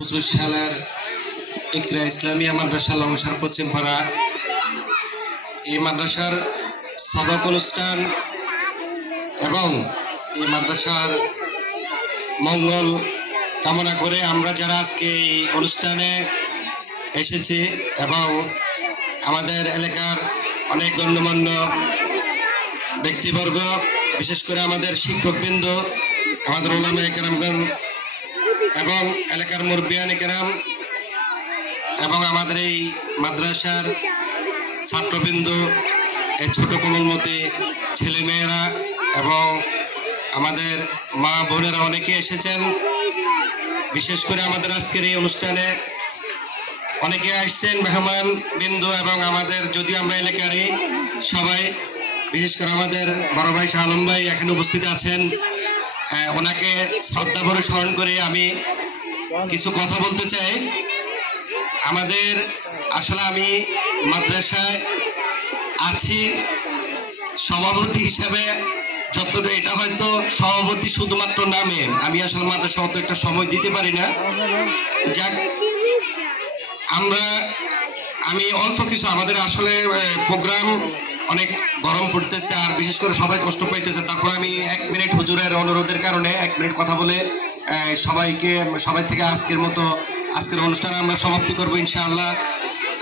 25 সালের ইকরা ইসলামিয়া মাদ্রাসা লংসার পশ্চিমপাড়া এই মাদ্রাসার সবক অনুষ্ঠান এবং এই মাদ্রাসার মঙ্গল কামনা করে আমরা যারা আজকে এই অনুষ্ঠানে এসেছি এবং আমাদের এলাকার অনেক গণ্যমান্য ব্যক্তিবর্গ বিশেষ করে আমাদের শিক্ষকবৃন্দ, আমাদের ওলামায়ে কেরামগণ এবং এলাকার মুরব্বিয়ানে কেরাম এবং আমাদের এই মাদ্রাসার ছাত্রবৃন্দ, এই ছোট কোমলমতি ছেলেমেয়েরা এবং আমাদের মা বোনেরা অনেকে এসেছেন। বিশেষ করে আমাদের আজকের এই অনুষ্ঠানে অনেকে আসছেন মেহমান বিন্দু এবং আমাদের যদিও আমরা এলাকারই সবাই, বিশেষ করে আমাদের বড় ভাই শাহ আলম ভাই এখানে উপস্থিত আছেন। ওনাকে শ্রদ্ধা ভরে স্মরণ করে আমি কিছু কথা বলতে চাই। আমাদের আসলে আমি মাদ্রাসায় আছি সভাপতি হিসাবে, যতটা এটা হয়তো সভাপতি শুধুমাত্র নামে, আমি আসলে মাদ্রাসা অত একটা সময় দিতে পারি না। যাক, আমি অল্প কিছু, আমাদের আসলে প্রোগ্রাম অনেক গরম পড়তেছে আর বিশেষ করে সবাই কষ্ট পাইতেছে, তারপর আমি 1 মিনিট হুজুরের অনুরোধের কারণে 1 মিনিট কথা বলে সবাই থেকে আজকের অনুষ্ঠানে আমরা সমাপ্তি করব ইনশাআল্লাহ।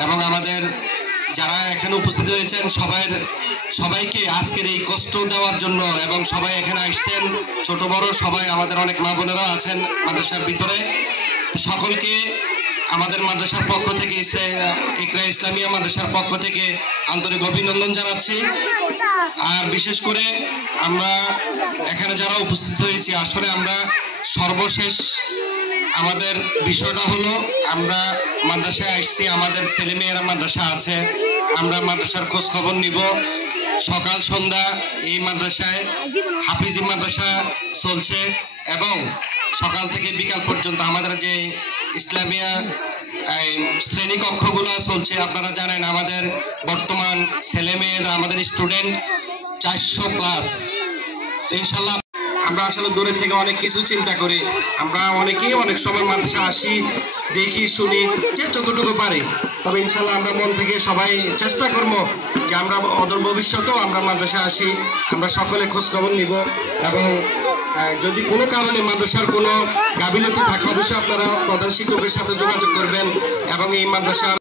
এবং আমাদের যারা এখানে উপস্থিত হয়েছেন সবাইকে আজকের এই কষ্ট দেওয়ার জন্য, এবং সবাই এখানে আসছেন ছোট বড় সবাই, আমাদের অনেক মা বোনেরা আছেন মাদ্রাসার ভিতরে, সকলকে আমাদের মাদ্রাসার পক্ষ থেকে ইকরা ইসলামিয়া মাদ্রাসার পক্ষ থেকে আন্তরিক অভিনন্দন জানাচ্ছি। আর বিশেষ করে আমরা এখানে যারা উপস্থিত হয়েছি, আসলে আমরা সর্বশেষ আমাদের বিষয়টা হলো আমরা মাদ্রাসায় আসছি, আমাদের ছেলেমেয়েরা মাদ্রাসা আছে, আমরা মাদ্রাসার খোঁজ খবর নিব। সকাল সন্ধ্যা এই মাদ্রাসায় হাফিজি মাদ্রাসা চলছে এবং সকাল থেকে বিকাল পর্যন্ত আমাদের যে ইসলামিয়া শ্রেণী কক্ষগুলো চলছে। আপনারা জানেন আমাদের বর্তমান ছেলেমেয়েরা, আমাদের স্টুডেন্ট 400+। ইনশাল্লাহ আমরা আসলে দূরের থেকে অনেক কিছু চিন্তা করি, আমরা অনেকেই অনেক সময় মাদ্রাসা আসি, দেখি শুনি যে যতটুকু পারি, তবে ইনশাল্লাহ আমরা মন থেকে সবাই চেষ্টা করবো যে আমরা অদূর ভবিষ্যতেও আমরা মাদ্রাসা আসি, আমরা সকলে খোঁজখবর নিব। এবং যদি কোনো কারণে মাদ্রাসার কোনো গাফিলতি থাকে অবশ্যই আপনারা প্রধান শিক্ষকের সাথে যোগাযোগ করবেন এবং এই মাদ্রাসার